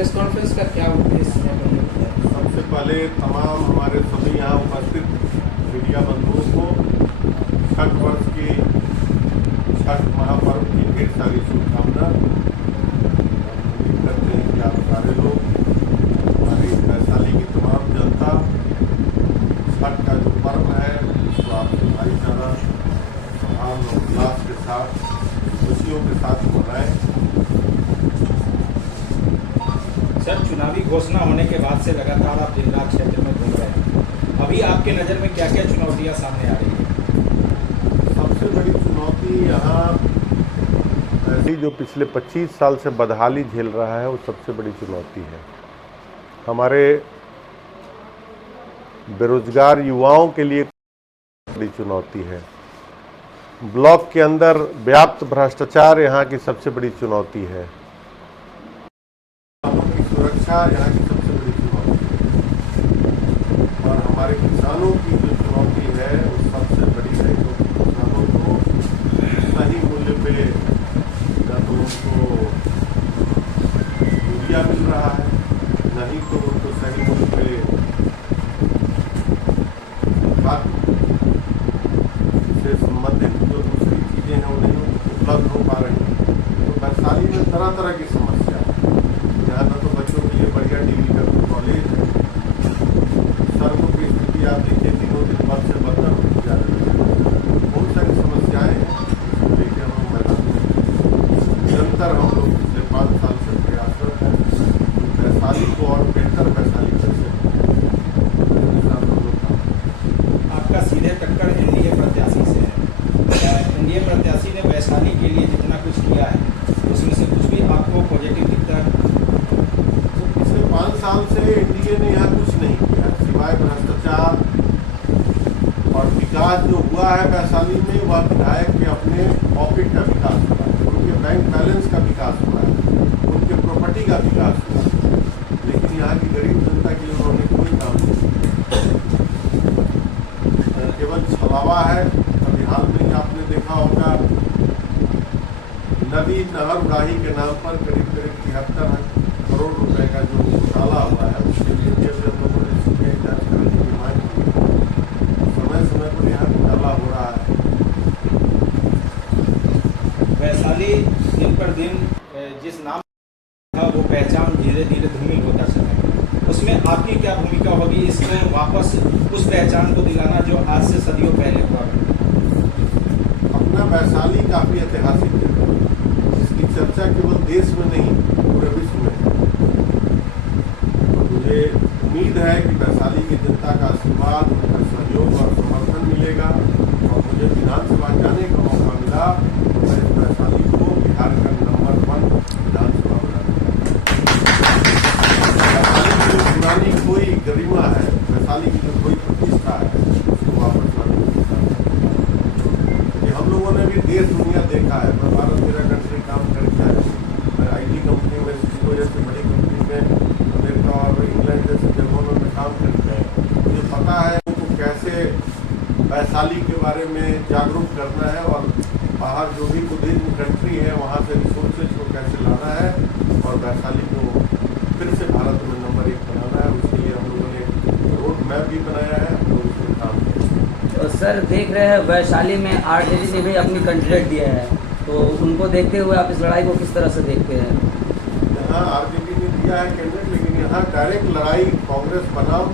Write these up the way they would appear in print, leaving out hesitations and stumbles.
Press conference का क्या उद्देश्य है? सबसे पहले तमाम हमारे सभी यहाँ उपस्थित मीडिया बंधुओं को छठ वर्ष की छठ महापर्व की ढेर सारी शुभकामना। उम्मीद करते हैं कि आप सारे लोग, हमारी वैशाली की तमाम जनता छठ का जो पर्व है उसको आपसे भाईचारा समान और उल्लास के साथ, खुशियों के साथ मनाएं। सर, चुनावी घोषणा होने के बाद से लगातार आप जिला क्षेत्र में घूम रहे हैं। अभी आपके नज़र में क्या क्या चुनौतियां सामने आ रही है? सबसे बड़ी चुनौती यहाँ जो पिछले 25 साल से बदहाली झेल रहा है वो सबसे बड़ी चुनौती है। हमारे बेरोजगार युवाओं के लिए बड़ी चुनौती है। ब्लॉक के अंदर व्याप्त भ्रष्टाचार यहाँ की सबसे बड़ी चुनौती है। की सुरक्षा यहाँ की सबसे बड़ी चुनौती है। और हमारे किसानों की जो चुनौती है वो सबसे बड़ी है, क्योंकि किसानों को सही मूल्य पे न तो उनको यूरिया मिल रहा है, नहीं तो उनको सही मूल्य पे खाद से संबंधित जो दूसरी चीज़ें हैं उन्हें उपलब्ध हो पा रही हैं। तो वैशाली में तरह तरह की समस्या है। यहाँ न तो बच्चों के लिए बढ़िया डिग्री का कॉलेज है, सड़कों की स्थिति आप देखिए दिनों दिन बद से बदतर होती जा रही है। बहुत सारी समस्याएं हैं जिसको लेकर हम लोग मैदान में निरंतर हम लोग पिछले 5 साल से प्रयासरत हैं। वैशाली को और बेहतर वैशाली कैसे आपका सीधे टक्कर एनडीए प्रत्याशी से है। एनडीए प्रत्याशी ने वैशाली के लिए जितना कुछ किया है उसमें से कुछ भी आपको पॉजिटिव दिखता है? तो पिछले 5 साल से एनडीए ने यहाँ कुछ नहीं किया सिवाय भ्रष्टाचार। और विकास जो हुआ है वैशाली में वह विधायक के अपने पॉकेट का विकास हुआ है, उनके बैंक बैलेंस का विकास हुआ है, उनके प्रॉपर्टी का विकास हुआ है। लेकिन यहाँ की गरीब जनता के लिए उन्होंने कोई काम नहीं किया, केवल छलावा है। अभी हाल में ही आपने देखा होगा नदी नहर उड़ाही के नाम पर करीब 73 करोड़ रुपए का जो घोटाला हुआ है उसके लिए हम लोगों ने सीबीआई जांच कराने की मांग की। समय समय पर यहाँ घोटाला हो रहा है। वैशाली दिन पर दिन जिस नाम था वो पहचान धीरे धीरे धूमिल होता चला, उसमें आपकी क्या भूमिका होगी इसको वापस उस पहचान को दिलाना जो आज से सदियों पहले हुआ? अपना वैशाली काफी ऐतिहासिक है, इसकी चर्चा केवल देश में नहीं पूरे विश्व में है। तो मुझे उम्मीद है कि वैशाली की जनता का आशीर्वाद, उनका सहयोग और समर्थन मिलेगा। और मुझे विधानसभा जाने का मौका मिला तो मैं इस वैशाली को बिहार का नंबर 1 विधानसभा बनाने वैशाली की जो पुरानी कोई गरिमा है, वैशाली की जो कोई प्रतिष्ठा है उसको वापस लाने की कोशिश। हम लोगों ने भी देश दुनिया देखा है। मैं भारत मेरा कंट्री काम करता है, मैं IT कंपनी में, सिस्को जैसे बड़ी कंपनी में, अमेरिका और इंग्लैंड जैसे जगहों में काम करते हैं। मुझे पता है उनको कैसे वैशाली के बारे में जागरूक करना है और बाहर जो भी बुद्धिज्म कंट्री है वहाँ से रिसोर्सेज को कैसे लाना है और वैशाली को फिर से भारत में नंबर 1 बनाना है। उसके लिए हम लोगों ने रोड मैप भी बनाया है, हम लोग उसमें काम करें। तो सर देख रहे हैं वैशाली में आरजेडी ने भी अपनी कैंडिडेट दिया है, तो उनको देखते हुए आप इस लड़ाई को किस तरह से देखते हैं? यहाँ आरजेडी ने दिया है कैंडिडेट, लेकिन यहाँ डायरेक्ट लड़ाई कांग्रेस बनाम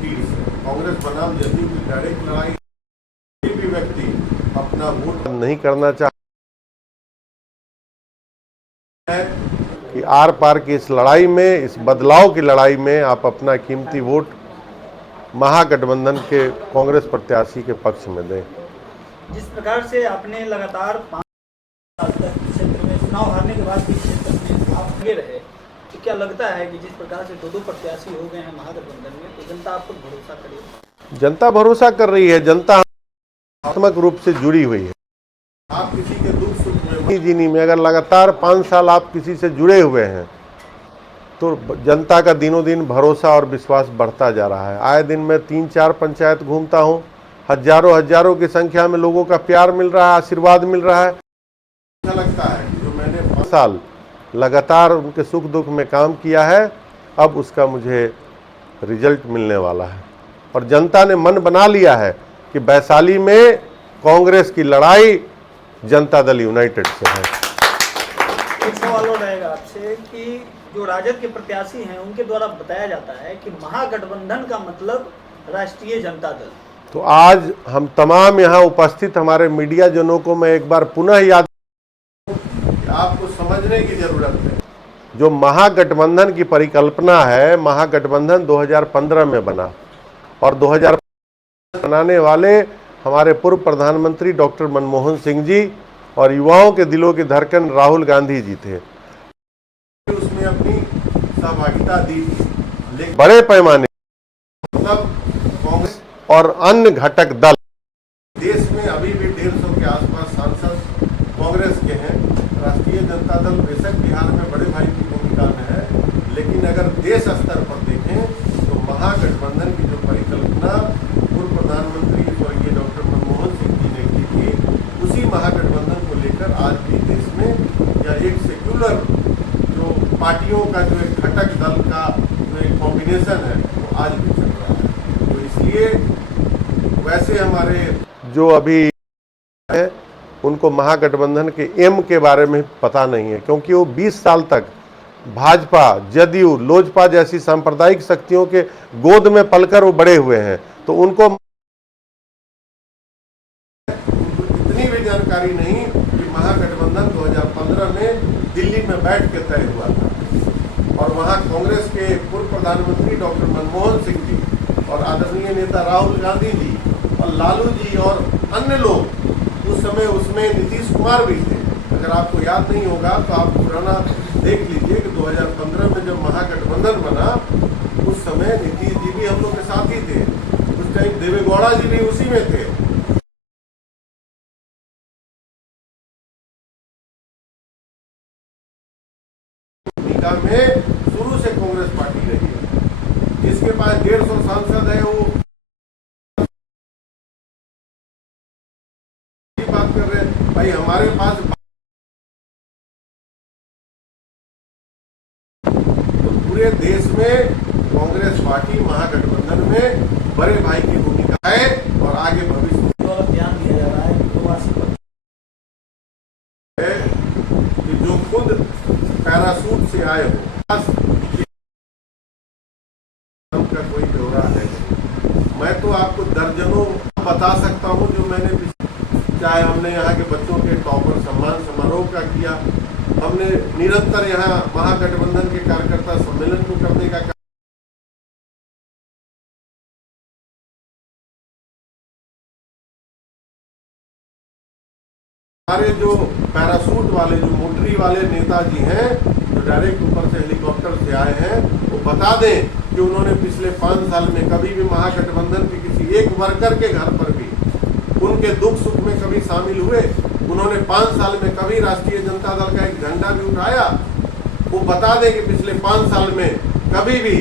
तीर से, कांग्रेस बनाम जदयू की डायरेक्ट लड़ाई। कोई भी व्यक्ति अपना वोट नहीं करना चाहता है कि आर पार की इस लड़ाई में, इस बदलाव की लड़ाई में आप अपना कीमती वोट महागठबंधन के कांग्रेस प्रत्याशी के पक्ष में दें। जिस प्रकार से आपने लगातार 5 साल तक क्षेत्र में चुनाव हारने के बाद भी क्षेत्र में आप आगे रहे, तो क्या लगता है कि जिस प्रकार से 2 प्रत्याशी हो गए हैं महागठबंधन में, तो जनता आप पर भरोसा करेगी? जनता भरोसा कर रही है, जनता भावनात्मक रूप से जुड़ी हुई है। आप किसी के दुख सुख में जीनी में अगर लगातार 5 साल आप किसी से जुड़े हुए हैं तो जनता का दिनों दिन भरोसा और विश्वास बढ़ता जा रहा है। आए दिन मैं 3-4 पंचायत घूमता हूँ, हजारों की संख्या में लोगों का प्यार मिल रहा है, आशीर्वाद मिल रहा है। अच्छा लगता है जो मैंने 5 साल लगातार उनके सुख दुख में काम किया है, अब उसका मुझे रिजल्ट मिलने वाला है। और जनता ने मन बना लिया है कि वैशाली में कांग्रेस की लड़ाई जनता दल यूनाइटेड से है। एक सवाल और रहेगा आपसे कि जो राजद के प्रत्याशी हैं उनके द्वारा बताया जाता है कि महागठबंधन का मतलब राष्ट्रीय जनता दल। तो आज हम तमाम यहाँ उपस्थित हमारे मीडिया जनों को मैं एक बार पुनः याद, आपको समझने की जरूरत है, जो महागठबंधन की परिकल्पना है, महागठबंधन 2015 में बना और 2015 बनाने वाले हमारे पूर्व प्रधानमंत्री डॉक्टर मनमोहन सिंह जी और युवाओं के दिलों की धड़कन राहुल गांधी जी थे। उसमें अपनी सहभागिता दी थी, लेकिन बड़े पैमाने मतलब कांग्रेस और अन्य घटक दल, देश में अभी भी 150 के आसपास सांसद कांग्रेस के हैं। राष्ट्रीय जनता दल बेशक बिहार में बड़े भाई की भूमिका में है, लेकिन अगर देश स्तर पर देखें तो महागठबंधन की जो परिकल्पना पूर्व प्रधानमंत्री स्वर्गीय डॉक्टर मनमोहन सिंह जी ने की थी, उसी महागठबंधन को लेकर आज भी देश में या एक सेक्युलर जो पार्टियों का जो एक घटक दल का जो एक कॉम्बिनेशन है वो आज भी चल रहा है। तो इसलिए वैसे हमारे जो अभी है उनको महागठबंधन के एम के बारे में पता नहीं है, क्योंकि वो 20 साल तक भाजपा, जदयू, लोजपा जैसी सांप्रदायिक शक्तियों के गोद में पलकर वो बड़े हुए हैं, तो उनको इतनी भी जानकारी नहीं कि महागठबंधन 2015 में दिल्ली में बैठ के तय हुआ था और वहां कांग्रेस के पूर्व प्रधानमंत्री डॉक्टर मनमोहन सिंह जी और आदरणीय नेता राहुल गांधी जी और लालू जी और अन्य लोग, उस समय उसमें नीतीश कुमार भी थे। अगर आपको याद नहीं होगा तो आप पुराना देख लीजिए कि 2015 में जब महागठबंधन बना उस समय नीतीश जी भी हम लोग के साथ ही थे, उस टाइम देवेगौड़ा जी भी उसी में थे। भूमिका में शुरू से कांग्रेस पार्टी रही है, जिसके पास 150 सांसद है वो बात कर रहे हैं। भाई हमारे पास तो पूरे देश में कांग्रेस पार्टी महागठबंधन में बड़े भाई की भूमिका है और आगे भविष्य में ध्यान दिया जा रहा है कि जो खुद पैरासूट से आए हो, का कोई ब्यौरा है। मैं तो आपको दर्जनों बता सकता हूं जो मैंने, चाहे हमने यहाँ के बच्चों के टॉपर सम्मान समारोह का किया, हमने निरंतर यहाँ महागठबंधन के कार्यकर्ता सम्मेलन को करने का हमारे जो पैरासूट वाले, जो मोटरी वाले नेताजी हैं, जो डायरेक्ट ऊपर से हेलीकॉप्टर से आए हैं, वो बता दें कि उन्होंने पिछले 5 साल में कभी भी महागठबंधन के किसी एक वर्कर के घर पर भी उनके दुख सुख में कभी शामिल हुए? उन्होंने 5 साल में कभी राष्ट्रीय जनता दल का एक झंडा भी उठाया? वो बता दें कि पिछले 5 साल में कभी भी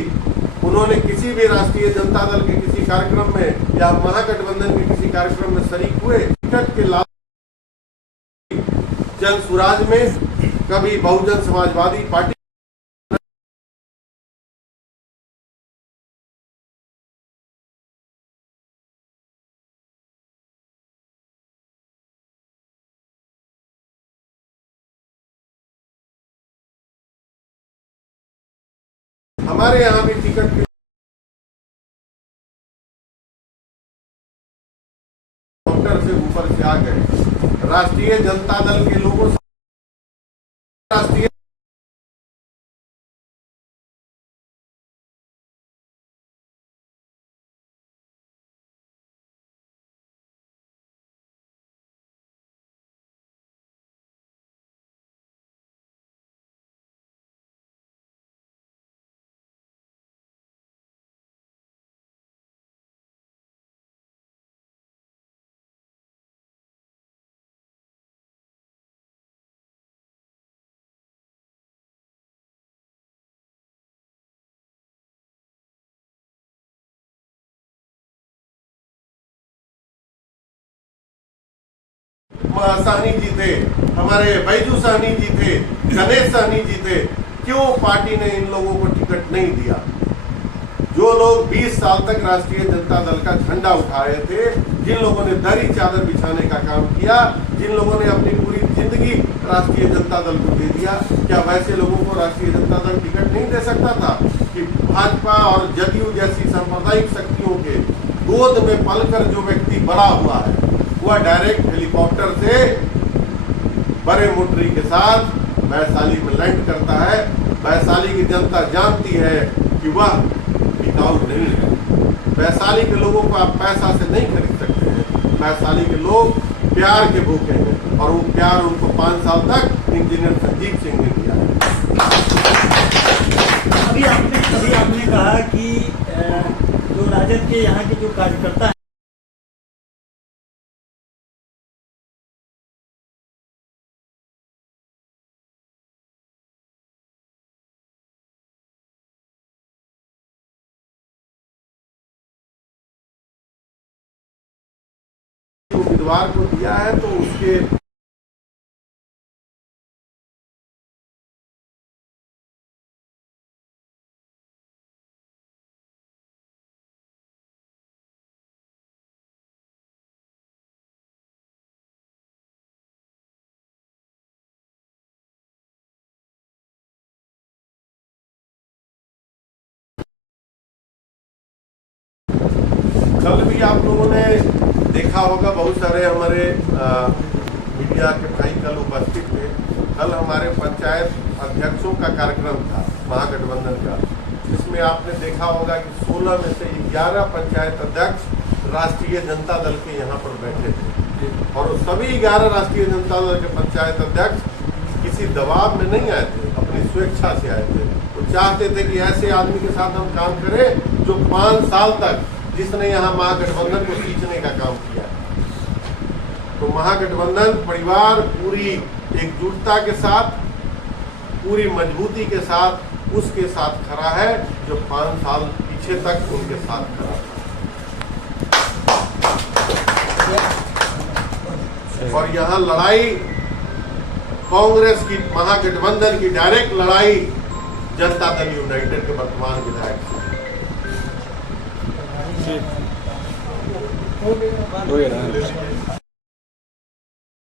उन्होंने किसी भी राष्ट्रीय जनता दल के किसी कार्यक्रम में या महागठबंधन के किसी कार्यक्रम में शरीक हुए? टिकट के लाभ जन सुराज में कभी बहुजन समाजवादी पार्टी हमारे यहाँ भी टिकट के डॉक्टर से ऊपर से आ गए। राष्ट्रीय जनता दल के लोगों से राष्ट्रीय साहनी जी थे, हमारे बैजू साहनी जी थे, गणेश साहनी जी थे, क्यों पार्टी ने इन लोगों को टिकट नहीं दिया? जो लोग 20 साल तक राष्ट्रीय जनता दल का झंडा उठाए थे, जिन लोगों ने दरी चादर बिछाने का काम किया, जिन लोगों ने अपनी पूरी जिंदगी राष्ट्रीय जनता दल को दे दिया, क्या वैसे लोगों को राष्ट्रीय जनता दल टिकट नहीं दे सकता था? कि भाजपा और जदयू जैसी सांप्रदायिक शक्तियों के गोद में पलकर जो व्यक्ति बड़ा हुआ है, वह डायरेक्ट हेलीकॉप्टर से बड़े मोटरी के साथ वैशाली में लैंड करता है। वैशाली की जनता जानती है कि वह टिकाऊ नहीं है। वैशाली के लोगों को आप पैसा से नहीं खरीद सकते हैं। वैशाली के लोग प्यार के भूखे हैं और वो प्यार उनको 5 साल तक इंजीनियर संजीव सिंह ने दिया है। अभी आपने कहा कि जो राजद के यहाँ के जो कार्यकर्ता हैं, उम्मीदवार को दिया है तो उसके कल भी आप लोगों ने देखा होगा, बहुत सारे हमारे मीडिया के भाई कल उपस्थित थे। कल हमारे पंचायत अध्यक्षों का कार्यक्रम था महागठबंधन का, जिसमें आपने देखा होगा कि 16 में से 11 पंचायत अध्यक्ष राष्ट्रीय जनता दल के यहाँ पर बैठे थे और सभी 11 राष्ट्रीय जनता दल के पंचायत अध्यक्ष किसी दबाव में नहीं आए थे, अपनी स्वेच्छा से आए थे। वो चाहते थे कि ऐसे आदमी के साथ हम काम करें जो 5 साल तक जिसने यहाँ महागठबंधन को खींचने का काम किया। तो महागठबंधन परिवार पूरी एकजुटता के साथ, पूरी मजबूती के साथ उसके साथ खड़ा है जो 5 साल पीछे तक उनके साथ खड़ा था। और यहाँ लड़ाई कांग्रेस की, महागठबंधन की डायरेक्ट लड़ाई जनता दल यूनाइटेड के वर्तमान विधायक से।